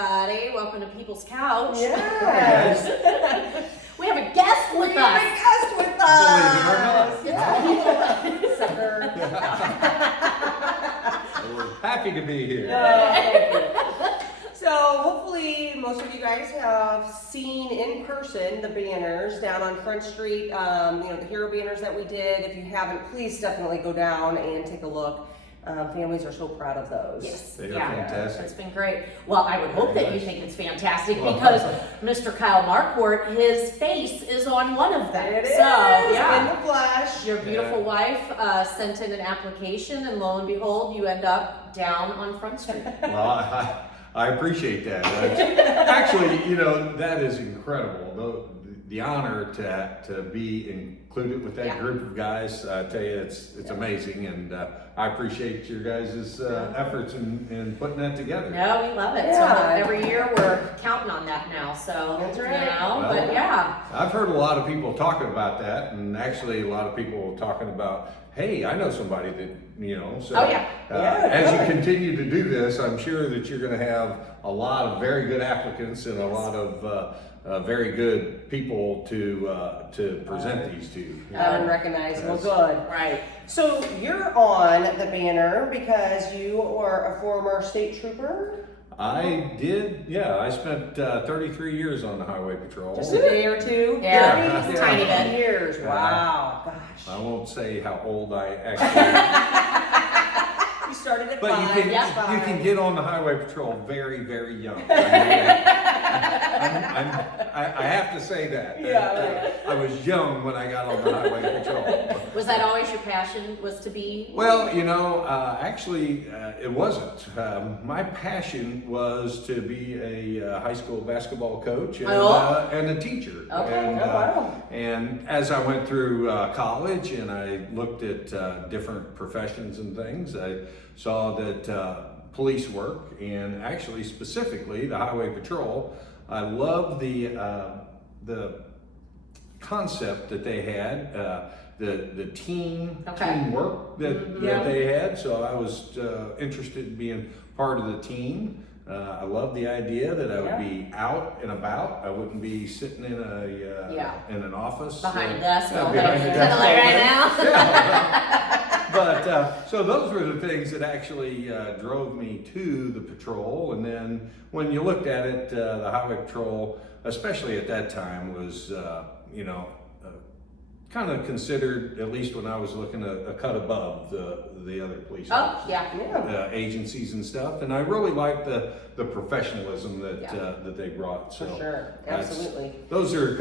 everybody. Welcome to People's Couch. Yes. We have a guest with us. We're happy to be here. Thank you. So hopefully most of you guys have seen in person the banners down on Front Street, the hero banners that we did. If you haven't, please definitely go down and take a look. Families are so proud of those. Yes, They are fantastic. It's been great. Well, I would hope that you think it's fantastic because Mr. Kyle Marquart, his face is on one of them. It is, yeah. in the flesh. Your beautiful wife sent in an application, and lo and behold, you end up down on Front Street. Well, I appreciate that. Actually, that is incredible. The honor to be included with that group of guys, I tell you, it's amazing, and I appreciate your guys' efforts in putting that together. No, we love it. Yeah. So every year we're counting on that now. So That's right. but yeah. I've heard a lot of people talking about that, and actually a lot of people talking about, hey, I know somebody that, so Oh, yeah. As you continue to do this, I'm sure that you're going to have a lot of very good applicants and a lot of very good people to present these to. Unrecognizable, good. Right. So you're on the banner because you are a former state trooper? I did, I spent 33 years on the highway patrol. Just a day or two? Yeah, 30 tiny bit. years, wow, gosh. I won't say how old I actually You started at But 5, you that's fine. can get on the highway patrol very, very young. I have to say that. Yeah, right. I was young when I got on the highway patrol. Was that always your passion? Was to be? Well, actually, it wasn't. My passion was to be a high school basketball coach and a teacher. Okay. And, wow. and as I went through college and I looked at different professions and things, I saw that police work, and actually specifically the highway patrol, I love the concept that they had, the teamwork that they had. So I was interested in being part of the team. I love the idea that I would be out and about. I wouldn't be sitting in in an office Behind a desk all behind day. a Kind of like right now. But so those were the things that actually drove me to the patrol. And then when you looked at it, the highway patrol, especially at that time, was kind of considered, at least when I was looking, a cut above the other police agencies and stuff. And I really liked the professionalism that they brought. So for sure, absolutely. Those are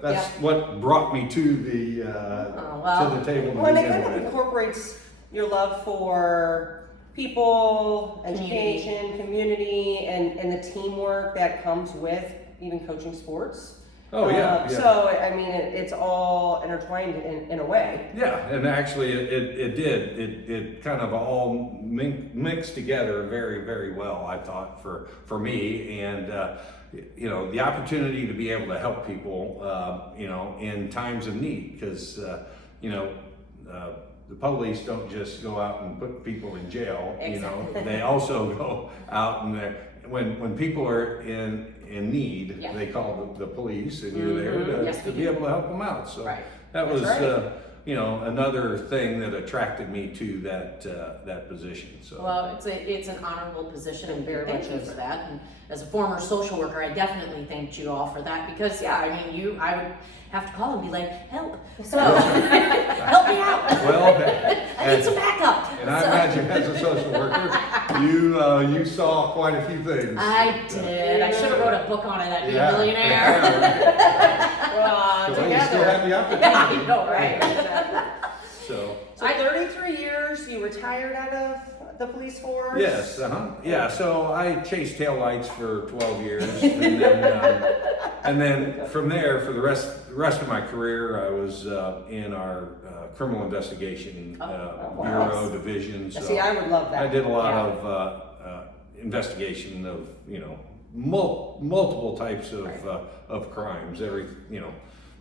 that's what brought me to the to the table. Well, and it kind of incorporates your love for people, education, community, and the teamwork that comes with even coaching sports. Oh yeah. So I mean, it's all intertwined in a way. Yeah, and actually, it did. It kind of all mixed together very, very well, I thought, for me, and the opportunity to be able to help people, in times of need, because the police don't just go out and put people in jail. Exactly. They also go out and when people are in need, they call the police, and you're there to be able to help them out. So that was, another thing that attracted me to that position. So well, it's an honorable position, and very thank you for that. And as a former social worker, I definitely thanked you all for that because I would have to call and be like, help. So help me out. Well, I need some backup. And I imagine as a social worker, you saw quite a few things. I did. I should have wrote a book on it. I'd be a millionaire. Well, So you still have the opportunity. Yeah, I know, right? So 33 years, you retired out of the police force? yes, yeah. So I chased taillights for 12 years, and then from there, for the rest of my career, I was in our criminal investigation bureau division. So see, I would love that. I did a lot of investigation of multiple types of crimes.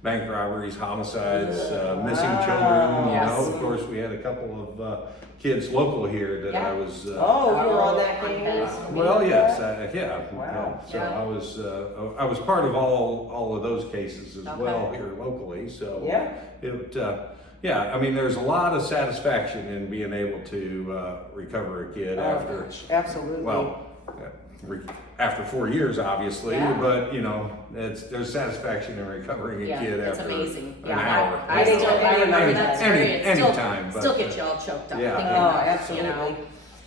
bank robberies, homicides, missing children. Yes. Of course, we had a couple of kids local here that I was. Oh, you were on that case. Well, yes, yeah. Wow. So Yeah. I was part of all of those cases as Okay. well here locally. So Yeah. yeah, I mean, there's a lot of satisfaction in being able to recover a kid after. Gosh, absolutely. Well, after 4 years, obviously, Yeah. but there's satisfaction in recovering a kid it's after amazing. an Yeah, hour. I still I remember that Any- story. It anytime, still but, gets you all choked up. yeah. thinking Oh, about it, absolutely.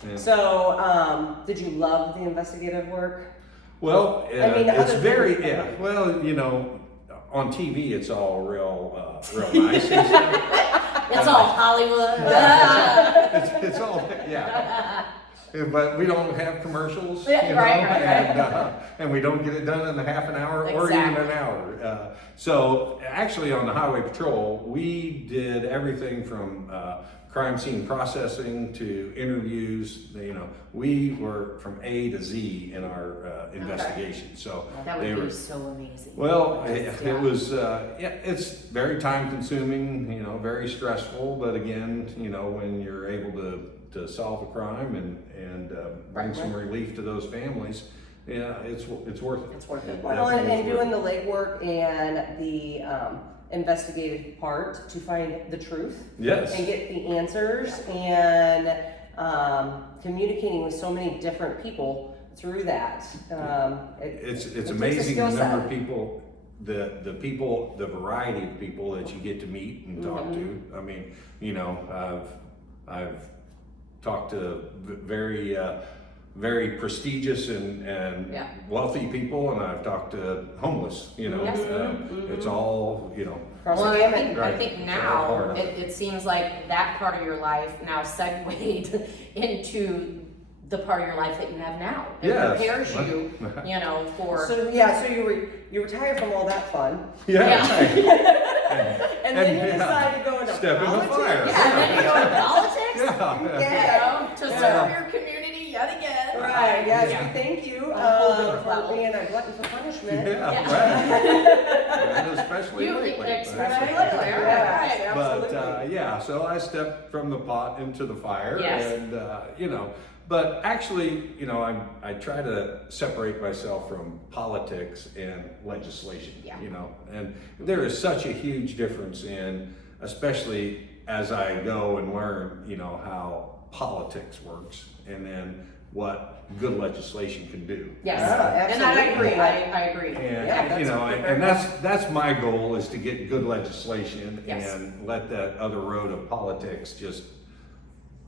Yeah. So, did you love the investigative work? Well, I mean, it's other very, than- yeah, well, on TV, it's all real nice and stuff. It's all Hollywood. It's all, yeah. But we don't have commercials, Yeah, right. and we don't get it done in a half an hour or even Exactly. an hour. So actually on the highway patrol, we did everything from crime scene processing to interviews. We were from A to Z in our investigation. So That they would were, be so amazing. well, Yeah. it was, it's very time consuming, very stressful, but again, when you're able to solve a crime and bring some relief to those families, yeah, it's worth it. It's worth it. Well, and Definitely doing the legwork and the investigative part to find the truth Yes. and get the answers and communicating with so many different people through that. It's it takes a amazing the skill number set. of people, the variety of people that you get to meet and talk Mm-hmm. to. I mean, I've talked to very prestigious and Yeah. wealthy people, and I've talked to homeless. Yes. It's all Cross Well, the I gamut. think, Right. I think It's all now part of it. it seems like that part of your life now segued into the part of your life that you have now. It Yes. prepares you, for So you retire from all that fun, yeah. and then you yeah. decide to go into Step in the politics. fire. yeah, and then you go to politics, Yeah. to Yeah. serve your community yet again. Right, yes, Yeah. we thank you On a whole different for level. being a glutton for punishment. Yeah, Yeah. right. And especially You lately. especially Right. lately, all Yes, right. But absolutely. so I stepped from the pot into the fire, Yes. and but actually, I try to separate myself from politics and legislation. Yeah. And there is such a huge difference in, especially as I go and learn, how politics works, and then what good legislation can do. Yes, Yeah, and I agree. absolutely. I agree. And Yeah, that's that's my goal, is to get good legislation Yes. and let that other road of politics just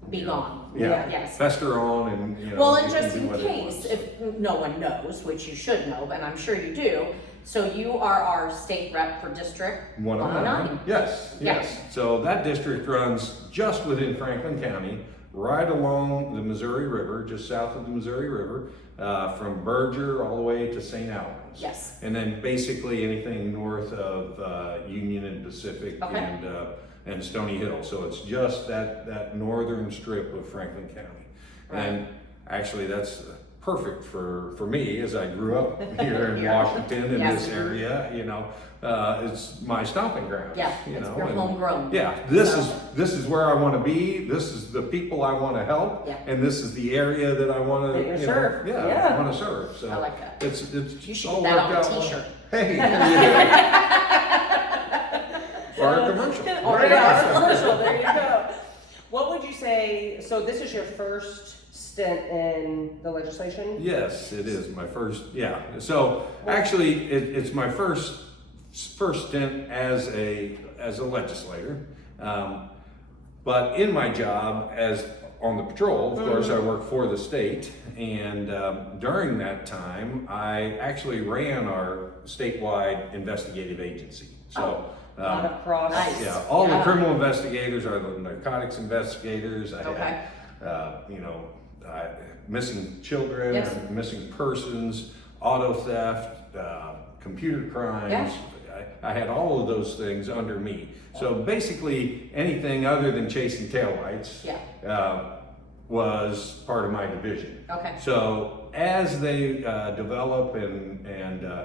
Be gone. yeah, Yes. fester on, and Well, you and can just do in what it case, wants. if no one knows, which you should know, and I'm sure you do, so you are our state rep for District 109. Yes, Yeah. yes. So that district runs just within Franklin County, right along the Missouri River, just south of the Missouri River, from Berger all the way to St. Albans. Yes. And then basically anything north of Union and Pacific Okay. and Stony Hill. So it's just that northern strip of Franklin County. Right. And actually that's perfect for me, as I grew up here in Here. Washington in Yes. this area. It's my stomping ground. Yeah, it's your homegrown. Yeah, this is where I want to be. This is the people I want to help, Yeah. and this is the area that I want That you to serve. Yeah, Yeah. I want to serve. So I like that. It's You should all get that worked on a out. t-shirt. Hey. Or a commercial. Or Right, Yeah. commercial, there you go. What would you say, so this is your first stint in the legislation? Yes, it is my first. Yeah. So actually, it's my first stint as a legislator. But in my job as on the patrol, of course, I work for the state, and during that time, I actually ran our statewide investigative agency. So. A lot of cross. Nice. Yeah, all Yeah. the criminal investigators are the narcotics investigators. I Okay. had, missing children, Yes. missing persons, auto theft, computer crimes. Yeah. I had all of those things under me. So basically, anything other than chasing taillights was part of my division. Okay. So as they develop and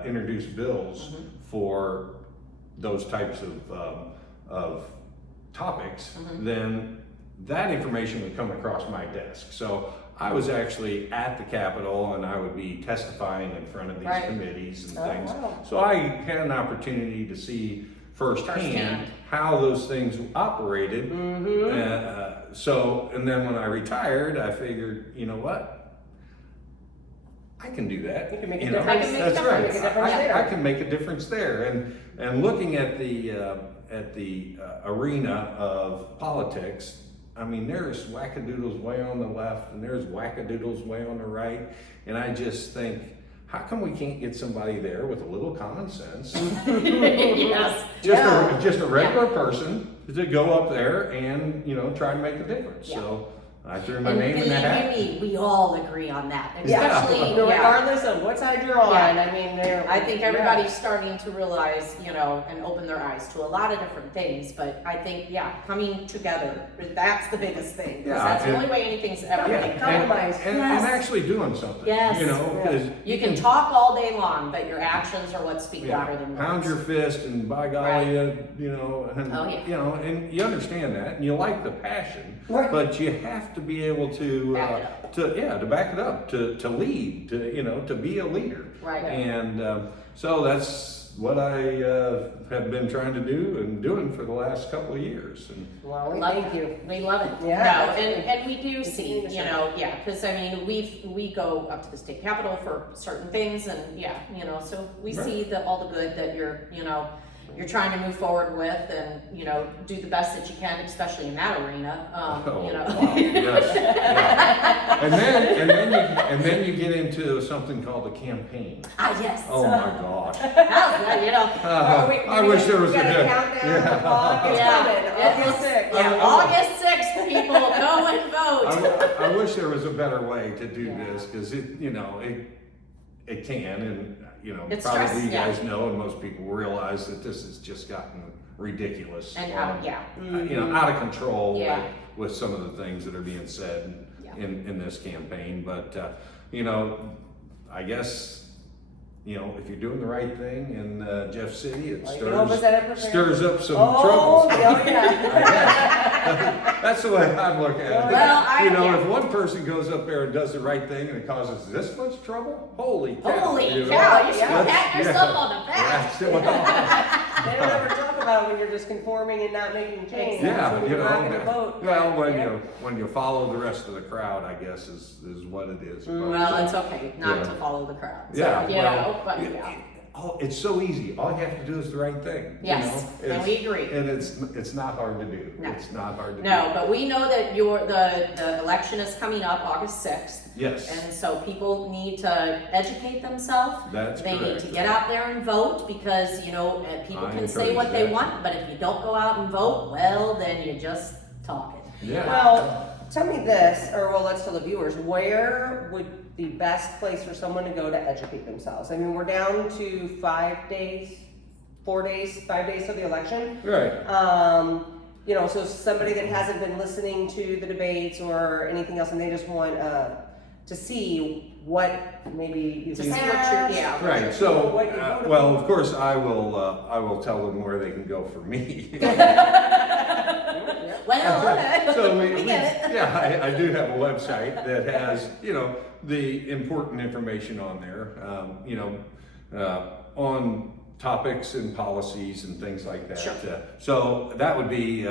introduce bills for those types of topics, then that information would come across my desk. So I was actually at the Capitol, and I would be testifying in front of these committees and things. Wow. So I had an opportunity to see firsthand how those things operated. So, and then when I retired, I figured, you know what? I can do that. You can make a You know, difference. That's right. Make a difference there. I can make a difference there. And looking at the arena of politics, I mean, there's wackadoodles way on the left, and there's wackadoodles way on the right, and I just think, how come we can't get somebody there with a little common sense? Yes. Just a regular person to go up there and, you know, try to make a difference. So I threw my name in the hat. Believe you me, we all agree on that. Yeah, Especially, regardless of what side you're on. Yeah. I mean, I think everybody's starting to realize, you know, and open their eyes to a lot of different things. But I think, coming together, that's the biggest thing. Because that's the only way anything's ever going to compromise. And actually doing something. Yes. You know, because you can talk all day long, but your actions are what speak louder than words. pound your fist and by golly, you know, and you know, and you understand that, and you like the passion, but you have to be able to back it up, to lead, to, you know, to be a leader. Right. And so that's what I have been trying to do and doing for the last couple of years. And Well, we Love thank it. you. We love it. Yeah, No, absolutely. and we do see, you know, because I mean, we go up to the state capitol for certain things, and you know, so we see all the good that you're trying to move forward with, and you know, do the best that you can, especially in that arena. You know. Wow, yes, yeah. And then you get into something called a campaign. Yes. Oh my gosh. How's that, you know. I wish there was a good countdown. The clock is coming. August 6th. Yeah, August 6th, people, go and vote. I wish there was a better way to do this, because it, you know, it can, and you know, It's probably stress, you guys know, and most people realize that this has just gotten ridiculous. And you know, out of control Yeah. with some of the things that are being said Yeah. in this campaign. But you know, I guess, you know, if you're doing the right thing in Jeff City, it stirs up some trouble. That's the way I look at it. Well, you know, if one person goes up there and does the right thing and it causes this much trouble, holy cow! Holy you know? cow! You should pat yourself on the back. They don't ever talk about when you're just conforming and not making change. Yeah, when you you're not know. gonna vote. Well, when you follow the rest of the crowd, I guess is what it is. Well, it's okay not to follow the crowd. So, Yeah, you well, know, but Oh, it's so easy. All you have to do is the right thing. Yes, you know? and we agree. And it's not hard to do. No. It's not hard to do. No, but we know that the election is coming up August 6th. Yes. And so people need to educate themselves. That's They need correct. to get out there and vote, because, you know, people I can say what encourage they that. want, but if you don't go out and vote, well, then you're just talking. Yeah. Well, tell me this, or well, let's tell the viewers, where would the best place for someone to go to educate themselves? I mean, we're down to 5 days till the election. Right. You know, so somebody that hasn't been listening to the debates or anything else, and they just want to see what maybe you To do see what you're, Right. So, what you voted well, for. of course, I will tell them where they can go for me. Well, So we get it. Yeah, I do have a website that has, you know, the important information on there, you know, on topics and policies and things like that. Sure. So that would be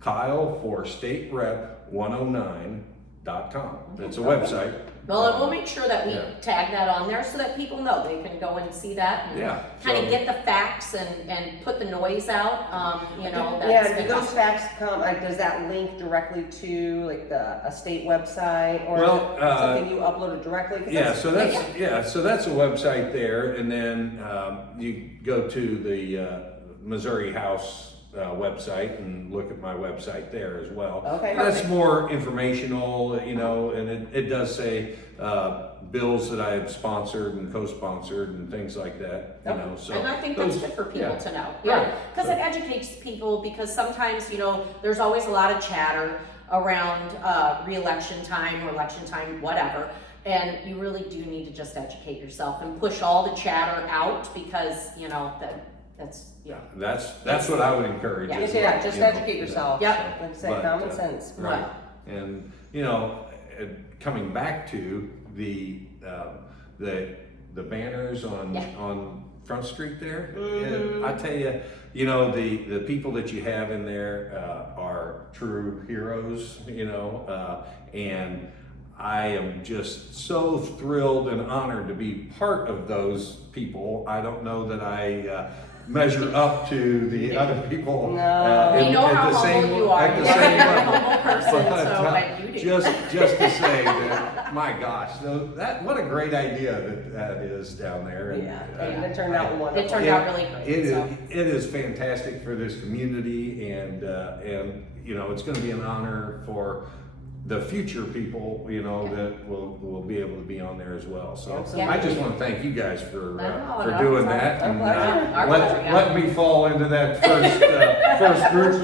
Kyle for State Rep 109.com. It's a website. Well, and we'll make sure that we Yeah. tag that on there so that people know they can go and see that and kind of so- get the facts and put the noise out. You know, Yeah, that's do been those facts come, like, does that link directly to like a state website, or Well, is it something you uploaded directly? 'Cause Yeah, so that's a website there, and then you go to the Missouri House website and look at my website there as well. Okay, That's perfect. more informational, you know, and it does say bills that I have sponsored and co-sponsored and things like that, you know. So and I think that's those- good for people yeah. to know. Right. Yeah, because So- it educates people, because sometimes, you know, there's always a lot of chatter around re-election time or election time, whatever. And you really do need to just educate yourself and push all the chatter out, because, you know, that That's, yeah. That's what I would encourage. Yeah. as Yeah, well, just you know, educate yourself. Yep. Like I said, But, common sense. Right. And, you know, coming back to the banners on Front Street there, I tell you, you know, the people that you have in there are true heroes, you know, and I am just so thrilled and honored to be part of those people. I don't know that I measure up to the other people. No. We know at how the same, humble you are. at the You're a same very level. humble person, but you do. Just to say that, my gosh, what a great idea that is down there. And, Yeah, and it turned out wonderful. It turned out really great. It is fantastic for this community, and you know, it's going to be an honor for the future people, you know, that will be able to be on there as well. So Absolutely. I just want to thank you guys for No, doing it's that. our And, pleasure. Our pleasure, yeah. let me fall into that first group.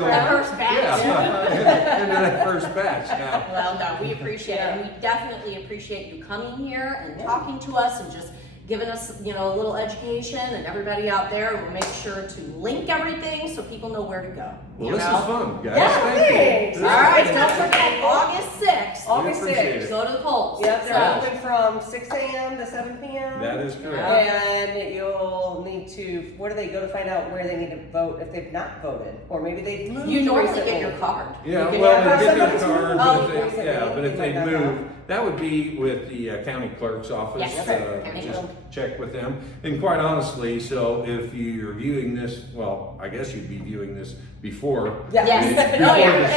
That first batch. Yeah, into that first batch now. Well, no, we appreciate it, and we definitely appreciate you coming here and talking to us and just giving us, you know, a little education, and everybody out there will make sure to link everything so people know where to go. Well, you this know? is fun, guys. Yeah, Thank thanks. you. All right, This is don't fantastic. forget, August 6th, August appreciate 6th. it. go to the polls. Yep, they're Yeah. open from 6 a.m. to 7 p.m. That is correct. And you'll need to, where do they go to find out where they need to vote if they've not voted? Or maybe they've moved You normally recently. get your card. Yeah, You get well, your they get their somebody's card, moved. but Oh, if they, yeah, but if they like that, move, that would be with the county clerk's office. Yes, county Just clerk. check with them. And quite honestly, so if you're viewing this, well, I guess you'd be viewing this before. Yeah. Yes. Before Oh, yeah. the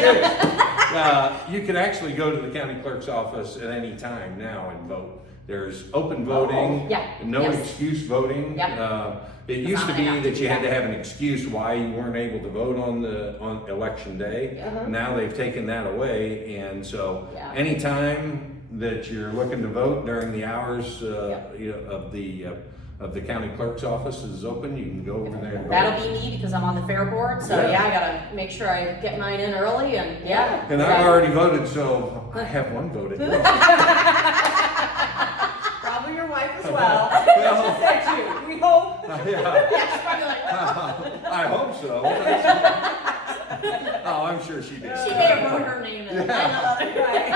6th. You can actually go to the county clerk's office at any time now and vote. There's open voting, Yeah. no Yes. excuse voting. Yep. It used to not be enough. that you had to have an excuse why you weren't able to vote on election day. Uh-huh. Now they've taken that away, and so Yeah. anytime that you're looking to vote during the hours Yep. you know, of the county clerk's office is open, you can go over there and vote. That'll be me because I'm on the fair board, so Yeah. yeah, I gotta make sure I get mine in early, and yeah. And I've already voted, so I have one voted. Probably your wife as well. Well, Just said you. We hope. yeah, Yeah, she's probably like, I hope so. Oh, I'm sure she did. she may have wrote her name in. Yeah. I know that.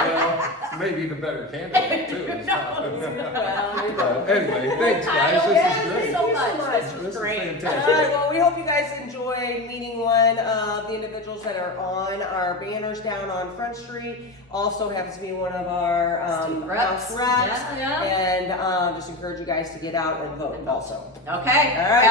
Well, maybe the better candidate too. Who knows? But anyway, thanks guys, Kyle, this yes, is great. so Thank you so much. much. This This was is great. fantastic. All right, well, we hope you guys enjoy meeting one of the individuals that are on our banners down on Front Street. Also happens to be one of our State reps. house reps. Yeah, yeah. And just encourage you guys to get out and vote also. Okay. All right.